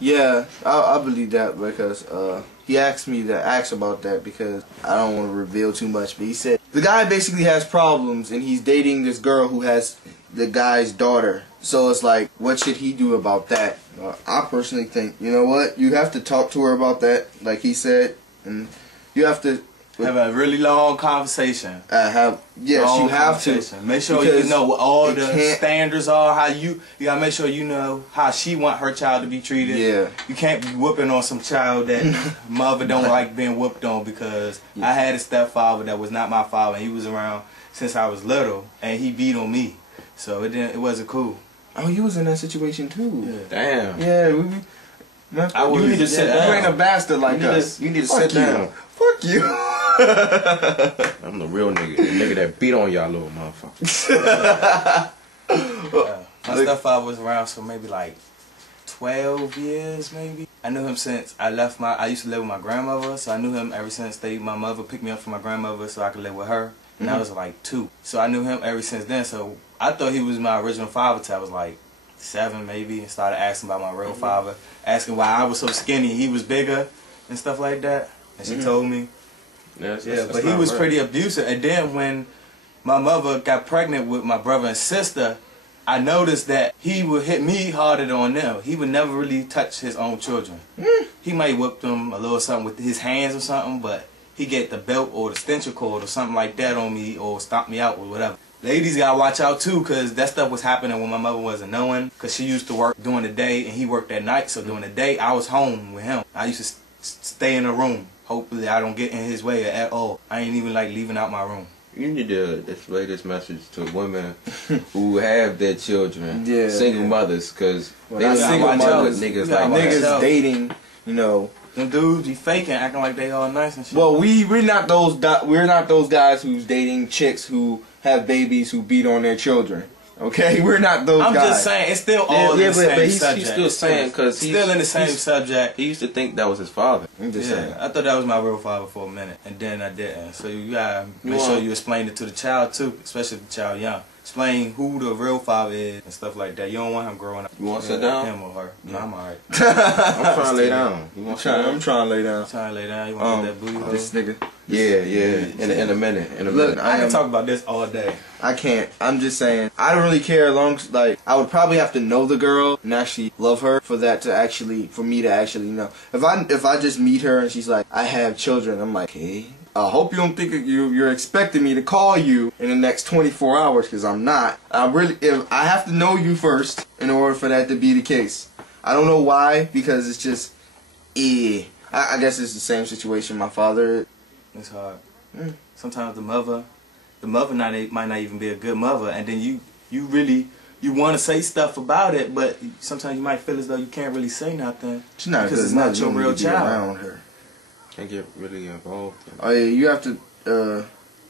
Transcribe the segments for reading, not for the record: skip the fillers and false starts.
Yeah, I believe that because he asked me to ask about that because I don't want to reveal too much. But he said the guy basically has problems and he's dating this girl who has the guy's daughter. So it's like, what should he do about that? I personally think, you know what? You have to talk to her about that, like he said, and you have to have a really long conversation. You have to make sure you know what all the standards are. How you gotta make sure you know how she want her child to be treated. Yeah, you can't be whooping on some child that mother don't like being whooped on. Because I had a stepfather that was not my father, and he was around since I was little, and he beat on me, so it wasn't cool. Oh, you was in that situation too. Yeah. Damn. Yeah, you need to sit down. You ain't a bastard like us. You need to sit down. Fuck you. I'm the real nigga. The nigga that beat on y'all little motherfuckers. My stepfather was around for maybe like 12 years, maybe. I knew him since I used to live with my grandmother, so I knew him ever since my mother picked me up from my grandmother so I could live with her. And I was like 2. So I knew him ever since then. So I thought he was my original father till I was like 7 maybe, and started asking about my real father, asking why I was so skinny, he was bigger and stuff like that. And she told me. But he was pretty abusive. And then when my mother got pregnant with my brother and sister, I noticed that he would hit me harder than on them. He would never really touch his own children. He might whip them a little something with his hands or something, but he get the belt or the extension cord or something like that on me or stomp me out or whatever. Ladies gotta watch out too, because that stuff was happening when my mother wasn't knowing, because she used to work during the day and he worked at night. So during the day I was home with him. I used to stay in the room. Hopefully I don't get in his way at all. I ain't even like leaving out my room. You need to display this message to women who have their children, single mothers, because they single mothers, niggas like niggas dating, you know. Them dudes be faking, acting like they all nice and shit. Well, we're not those guys who's dating chicks who have babies who beat on their children. Okay, we're not those guys. I'm just saying, it's still all in the same subject. He's still saying, because he's still in the same subject. He used to think that was his father. I'm just saying. I thought that was my real father for a minute, and then I didn't. So you gotta make sure you explain it to the child too, especially if the child young. Explain who the real father is and stuff like that. You don't want him growing up. You want to sit down? Him or her. No, I'm alright. I'm trying to lay down. I'm trying to lay down. Trying to lay down. You want to get that booty? This nigga. Yeah. In a minute. Look, I can talk about this all day. I can't. I'm just saying. I don't really care. Like, I would probably have to know the girl and actually love her for me to actually know. If I just meet her and she's like, I have children, I'm like, hey. I hope you don't think you're expecting me to call you in the next 24 hours, because I'm not. If I have to know you first in order for that to be the case. I don't know why, because it's just, I guess it's the same situation my father. It's hard. Sometimes the mother might not even be a good mother, and then you want to say stuff about it, but sometimes you might feel as though you can't really say nothing because it's not your real child. Around her. Can't get really involved. Oh yeah, you have to.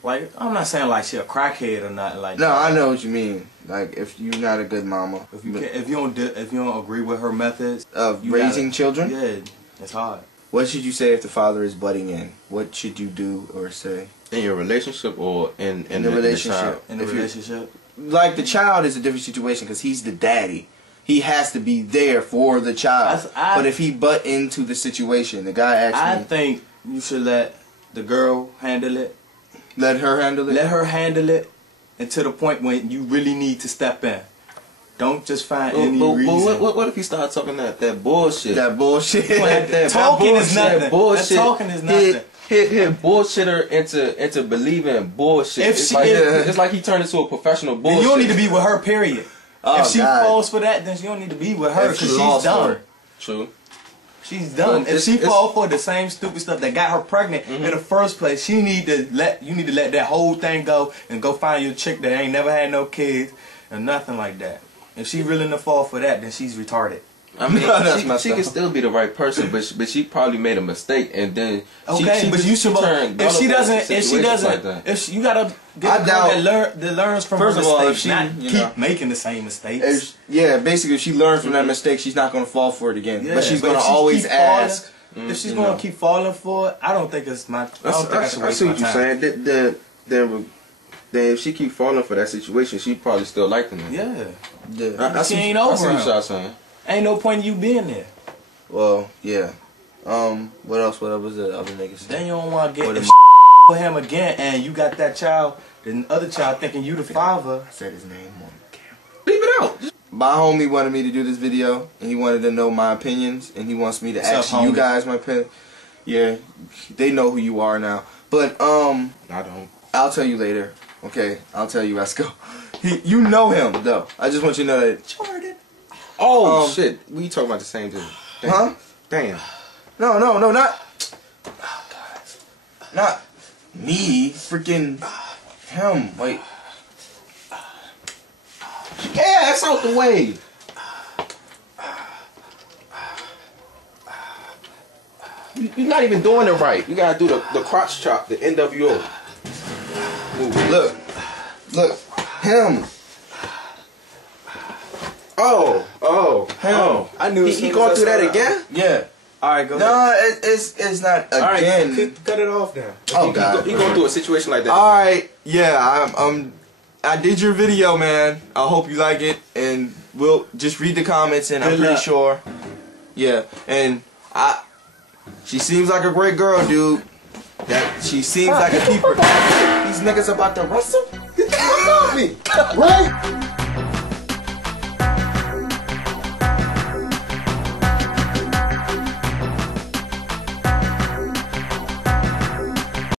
Like, I'm not saying like she a crackhead or nothing like that. No, I know what you mean. Like, if you're not a good mama, if you don't agree with her methods of raising children, yeah, it's hard. What should you say if the father is butting in? What should you do or say? In your relationship or in the relationship? In the relationship. Like, the child is a different situation because he's the daddy. He has to be there for the child. But if he butt into the situation, the guy actually... I think you should let the girl handle it. Let her handle it? Let her handle it until the point when you really need to step in. Don't just find any reason. What if you start talking that bullshit? That bullshit. Talking is nothing. That talking is nothing. Hit bullshit her into believing bullshit. It's like he turned into a professional bullshit. You don't need to be with her, period. If she falls for that, then you don't need to be with her because she's done. True. She's done. If she falls for the same stupid stuff that got her pregnant in the first place, you need to let that whole thing go and go find your chick that ain't never had no kids and nothing like that. If she really to fall for that, then she's retarded. I mean, she can still be the right person, but she probably made a mistake, and then but you should. If you gotta get a girl that learns from her mistakes, not keep making the same mistakes. Basically, if she learns from that mistake, she's not gonna fall for it again. But she's gonna always ask. If she's gonna keep falling for it, I don't think it's my. I see what you're saying. Then if she keep falling for that situation, she probably still liking it. Yeah. She ain't over him. I see what y'all saying. Ain't no point in you being there. Well, yeah. What else? What was the other niggas? Then you don't want to get with him again, and you got that child, the other child thinking you the father. I said his name on camera. Leave it out. My homie wanted me to do this video, and he wanted to know my opinions, and he wants me to ask you guys my opinion. Yeah, they know who you are now. But, I don't. I'll tell you later. Okay, I'll tell you, Esco. You know him, though. I just want you to know that. Jordan. Oh, shit. We talking about the same thing. Damn. Huh? Damn. No, not. Oh, God. Not me. Freaking him. Wait. Yeah, that's out the way. You're not even doing it right. You gotta do the crotch chop, the NWO. Move. Look, him. Oh, I knew he going through that again. Yeah. All right, go. No, it's not again. All right, cut it off now. Oh God, he going through a situation like that. All right, yeah, I did your video, man. I hope you like it, and we'll just read the comments, and I'm pretty sure. Yeah, and she seems like a great girl, dude. That she seems like a keeper. These niggas about to wrestle? Get the fuck off me, right?